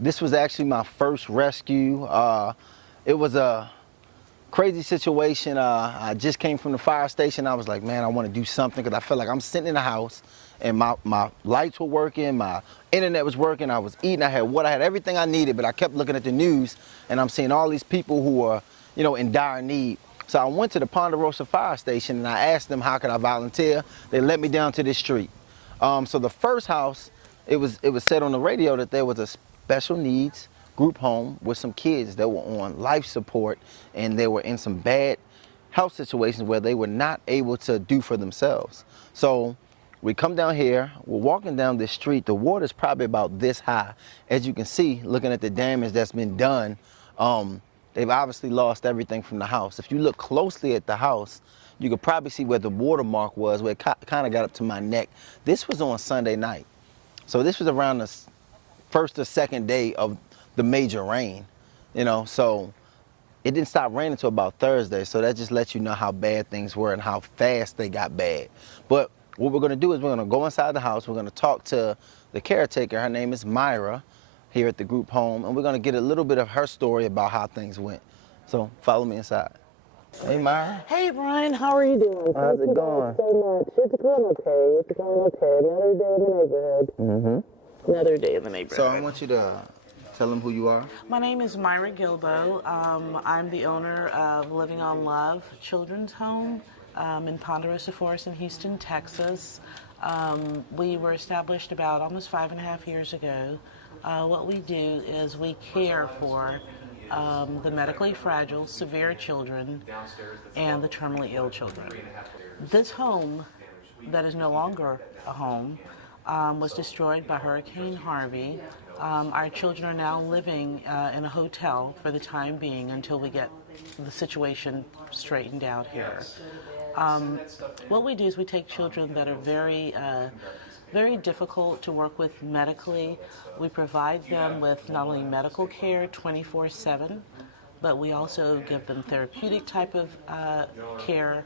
This was actually my first rescue. It was a crazy situation. I just came from the fire station. I was like, man, I want to do something because I felt like I'm sitting in the house and my lights were working, my internet was working, I was eating, I had water, I had everything I needed, but I kept looking at the news and I'm seeing all these people who are, in dire need. So I went to the Ponderosa fire station and I asked them how could I volunteer. They let me down to this street. So the first house, it was said on the radio that there was a special needs group home with some kids that were on life support and they were in some bad health situations where they were not able to do for themselves. So we come down here, we're walking down this street, the water's probably about this high. As you can see, looking at the damage that's been done, they've obviously lost everything from the house. If you look closely at the house, you could probably see where the watermark was, where it kind of got up to my neck. This was on Sunday night. So this was around the first or second day of the major rain, so it didn't stop raining until about Thursday. So that just lets you know how bad things were and how fast they got bad. But what we're gonna do is we're gonna go inside the house, we're gonna talk to the caretaker, her name is Myra, here at the group home, and we're gonna get a little bit of her story about how things went. So follow me inside. Hey, Myra. Hey, Brian, how are you doing? How's it going? So much. It's going okay. It's going okay. Another day in the neighborhood. Mm-hmm. Another day in the neighborhood. So I want you to tell them who you are. My name is Myra Gilbo. I'm the owner of Living on Love Children's Home in Ponderosa Forest in Houston, Texas. We were established about almost 5.5 years ago. What we do is we care for the medically fragile, severe children, and the terminally ill children. This home, that is no longer a home, was destroyed by Hurricane Harvey. Our children are now living in a hotel for the time being until we get the situation straightened out here. What we do is we take children that are very difficult to work with medically. We provide them with not only medical care 24/7, but we also give them therapeutic type of care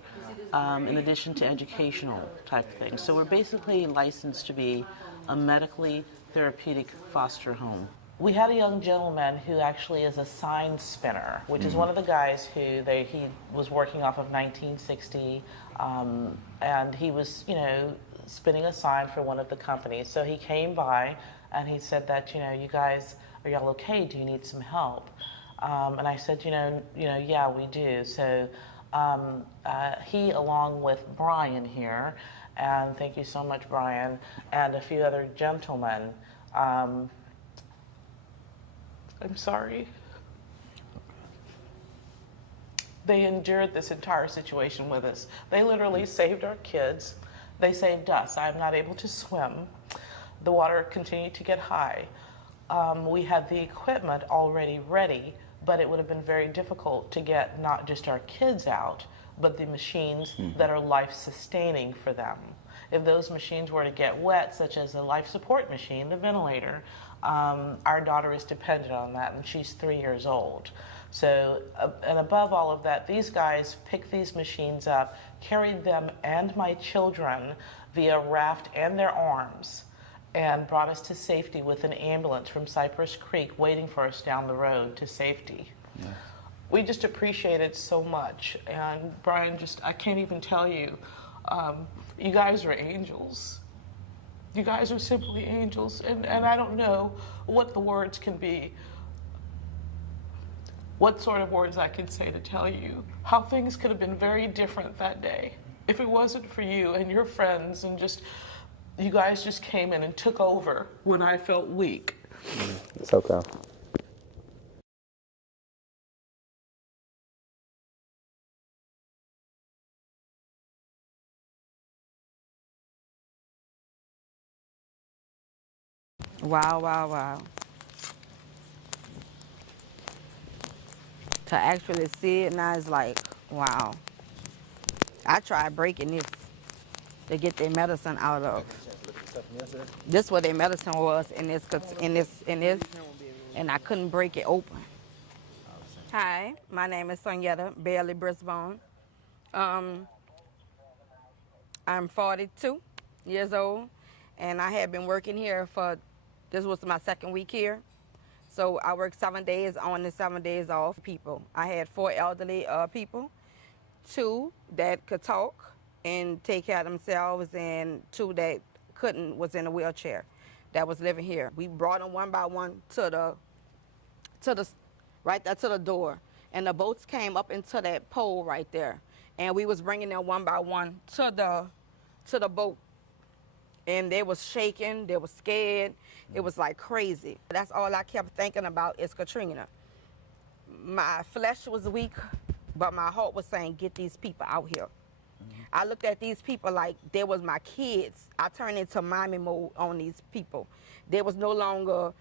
in addition to educational type of things. So we're basically licensed to be a medically therapeutic foster home. We had a young gentleman who actually is a sign spinner, which is one of the guys who he was working off of 1960, and he was, spinning a sign for one of the companies. So he came by and he said that, you guys, are y'all okay? Do you need some help? And I said, yeah, we do. So he, along with Brian here, and thank you so much, Brian, and a few other gentlemen, I'm sorry. They endured this entire situation with us. They literally saved our kids. They saved us. I'm not able to swim. The water continued to get high. We had the equipment already ready, but it would have been very difficult to get not just our kids out, but the machines that are life-sustaining for them. If those machines were to get wet, such as a life support machine, the ventilator, our daughter is dependent on that, and she's 3 years old. So, and above all of that, these guys picked these machines up, carried them and my children via raft and their arms, and brought us to safety with an ambulance from Cypress Creek waiting for us down the road to safety. Yeah. We just appreciate it so much. And Brian, I can't even tell you, you guys are angels. You guys are simply angels. And I don't know what the words can be, what sort of words I can say to tell you how things could have been very different that day if it wasn't for you and your friends and just, you guys just came in and took over when I felt weak. It's okay. Wow, wow, wow. To actually see it now is like, wow. I tried breaking this to get their medicine out of. This what their medicine was in this, and I couldn't break it open. Hi, my name is Sonyetta Bailey Brisbane. I'm 42 years old, and I have been working here this was my second week here. So I worked 7 days on and 7 days off. People, I had 4 elderly people, 2 that could talk and take care of themselves, and 2 that couldn't, was in a wheelchair, that was living here. We brought them one by one to the right there to the door, and the boats came up into that pole right there, and we was bringing them one by one to the boat, and they was shaking, they was scared. It was like crazy. That's all I kept thinking about is Katrina. My flesh was weak, but my heart was saying, get these people out here. I looked at these people like they was my kids. I turned into mommy mode on these people. They was no longer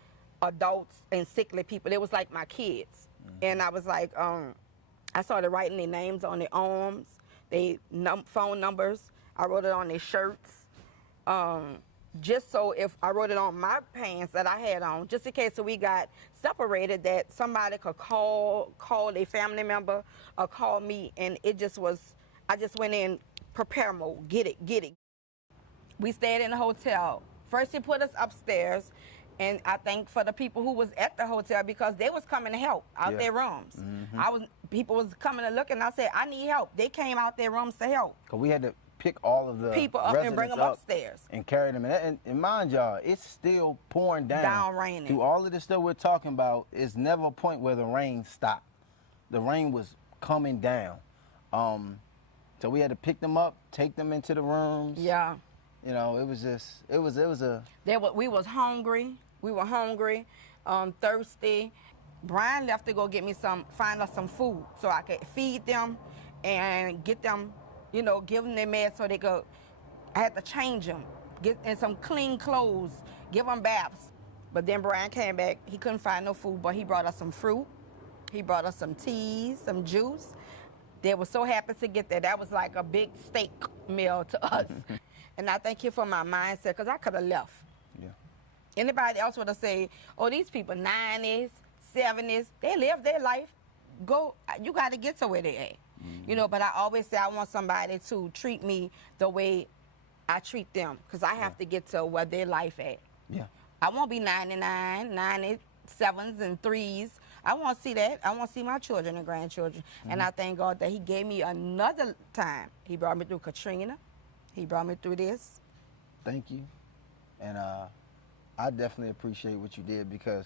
adults and sickly people. They was like my kids. And I was like, I started writing their names on their arms, their phone numbers. I wrote it on their shirts. Just so if I wrote it on my pants that I had on, just in case we got separated, that somebody could call a family member or call me, and it just was, I just went in prepare mode, get it. We stayed in the hotel. First he put us upstairs, and I thank for the people who was at the hotel because they was coming to help out their rooms. People was coming to look, and I said, I need help. They came out their rooms to help. Cause we had to pick all of the people up and bring them upstairs and carry them. And mind y'all, it's still pouring down. Raining. Through all of this stuff we're talking about, it's never a point where the rain stopped. The rain was coming down. So we had to pick them up, take them into the rooms. Yeah. You know, it was a. We was hungry. We were hungry, thirsty. Brian left to go get me find us some food so I could feed them and get them, you know, give them their meds so they could. I had to change them, get in some clean clothes, give them baths. But then Brian came back. He couldn't find no food, but he brought us some fruit. He brought us some teas, some juice. They were so happy to get that. That was like a big steak meal to us. And I thank you for my mindset, because I could have left. Yeah. Anybody else would have said, oh, these people 90s, 70s, they live their life. Go, you got to get to where they at. You know, but I always say I want somebody to treat me the way I treat them, because I have to get to where their life at. Yeah. I won't be 99, 97s and 3s. I want to see that. I want to see my children and grandchildren. And I thank God that he gave me another time. He brought me through Katrina. He brought me through this. Thank you. And I definitely appreciate what you did, because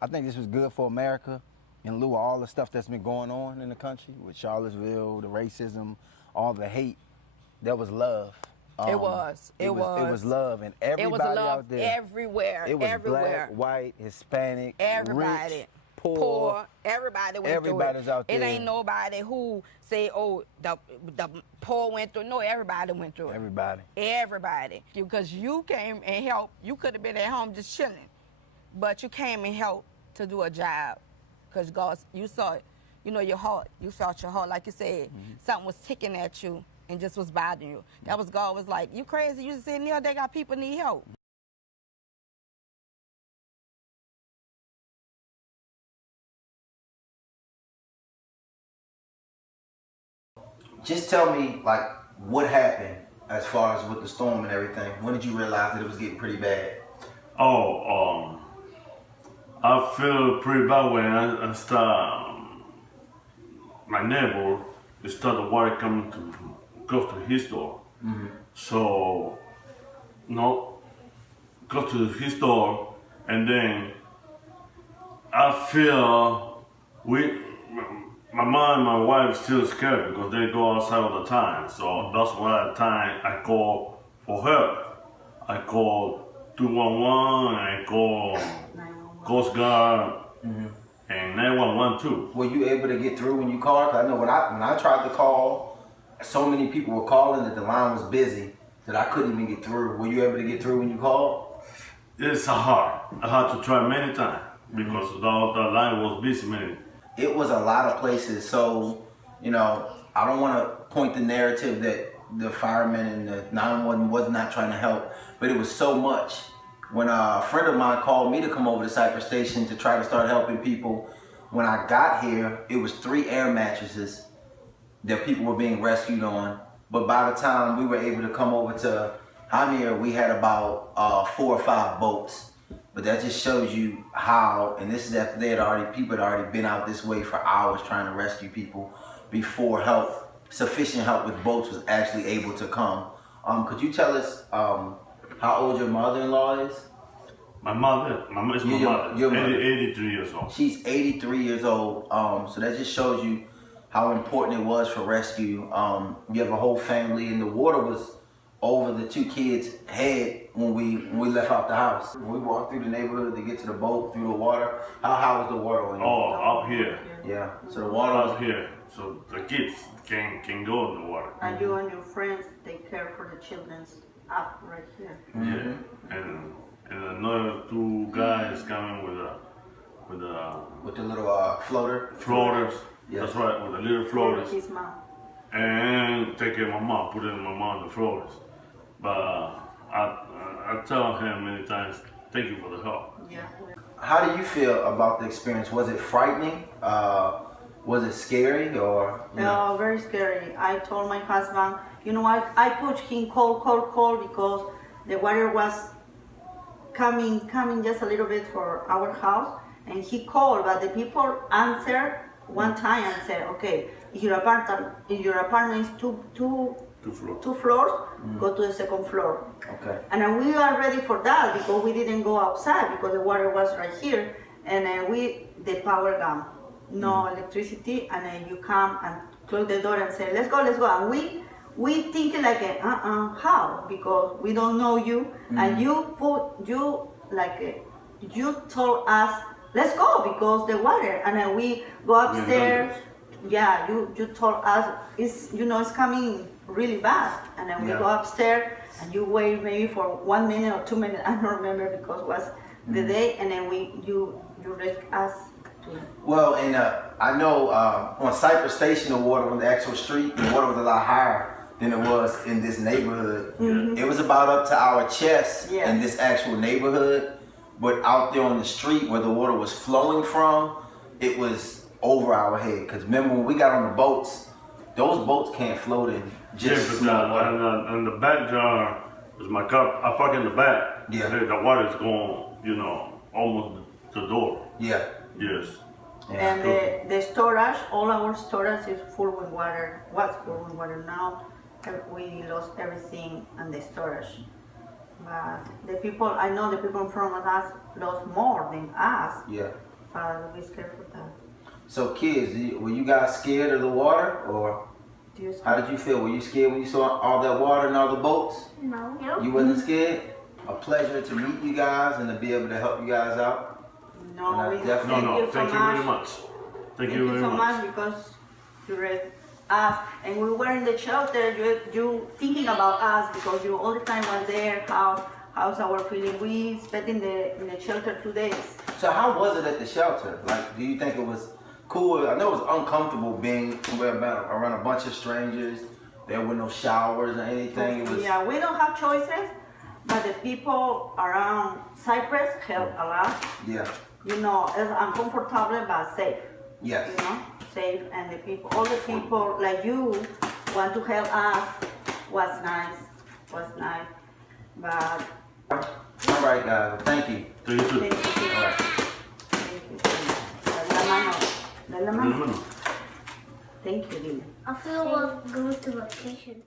I think this was good for America in lieu of all the stuff that's been going on in the country with Charlottesville, the racism, all the hate. There was love. It was love, and everybody out there. Everywhere. It was everywhere. black, white, Hispanic, everybody. Rich, poor. Everybody went Everybody's through it. out there. It ain't nobody who say, oh, the poor went through. No, everybody went through it. Everybody. Because you came and helped. You could have been at home just chilling, but you came and helped to do a job, because God, you saw it. You know, your heart. You felt your heart, like you said. Something was ticking at you and just was bothering you. That was God was like, you crazy? You just sitting there, they got people need help. Just tell me, like, what happened as far as with the storm and everything. When did you realize that it was getting pretty bad? Oh, I feel pretty bad when I start, my neighbor started water coming to close to his door. So, go to his door, and then I feel my mom and my wife still scared because they go outside all the time. So that's why time I call for help. I call 211, and I call Coast Guard, and 911 too. Were you able to get through when you called? 'Cause I know when I tried to call, so many people were calling that the line was busy that I couldn't even get through. Were you able to get through when you called? It's hard. I had to try many times because the line was busy many. It was a lot of places. So, you know, I don't want to point the narrative that the firemen and the 911 was not trying to help, but it was so much. When a friend of mine called me to come over to Cypress Station to try to start helping people, when I got here, it was 3 air mattresses that people were being rescued on. But by the time we were able to come over to Hamir, we had about 4 or 5 boats. But that just shows you how, and this is after people had already been out this way for hours trying to rescue people before sufficient help with boats was actually able to come. Could you tell us how old your mother-in-law is? My mother, Your mother. 83 years old. She's 83 years old. So that just shows you how important it was for rescue. You have a whole family, and the water was over the two kids' head when we left out the house. When we walked through the neighborhood to get to the boat through the water, how high was the water on you? Oh, up here. Yeah. So the water Up was here. So the kids can go in the water. And you and your friends take care for the children's up right here. Yeah. And another two guys coming with the little floater. floaters. Yes. That's right, with the little floaters. His mom. And take care of my mom, put it in my mom the floaters. But I tell him many times, thank you for the help. Yeah. How do you feel about the experience? Was it frightening? Was it scary or? No, very scary. I told my husband, you know, I put him call because the water was coming just a little bit for our house, and he called, but the people answered one time and said, okay, if your apartment is two floors, go to the second floor. Okay. And then we are ready for that because we didn't go outside because the water was right here, and then the power gone, no electricity, and then you come and close the door and say, let's go, and we thinking like how, because we don't know you, and you told us let's go because the water, and then we go upstairs. Yeah, you told us it's coming really bad, and then we go upstairs and you wait maybe for 1 minute or 2 minutes. I don't remember because it was the day, and then you rescue us. Well, and I know on Cypress Station, on the actual street, the water was a lot higher than it was in this neighborhood. It was about up to our chest in this actual neighborhood, but out there on the street where the water was flowing from, it was over our head. Because remember when we got on the boats, those boats can't float in just small water. And the back jar is my cup. I park in the back. Yeah. The water is going, almost the door. Yeah. Yes. And the storage, all our storage is full with water. Was full with water. Now we lost everything and the storage. But I know the people from us lost more than us. Yeah. But we're scared for that. So kids, were you guys scared of the water, or how did you feel? Were you scared when you saw all that water and all the boats? No. You wasn't scared? A pleasure to meet you guys and to be able to help you guys out. No, And I definitely- Thank you very much. Thank you very so much. because you read us, and we were in the shelter. You thinking about us because you all the time was there. How's our feeling? We spent in the shelter 2 days. So how was it at the shelter? Like, do you think it was cool? I know it was uncomfortable being around a bunch of strangers. There were no showers or anything. It was, Yeah, we don't have choices, but the people around Cyprus help a lot. yeah, It's uncomfortable but safe. yes. Safe, and all the people like you want to help us was nice. But All right, guys. Thank you. Thank you too. thank you. All right. Thank you so much. Dale la mano. Thank you, Dile. I feel like going to vacation.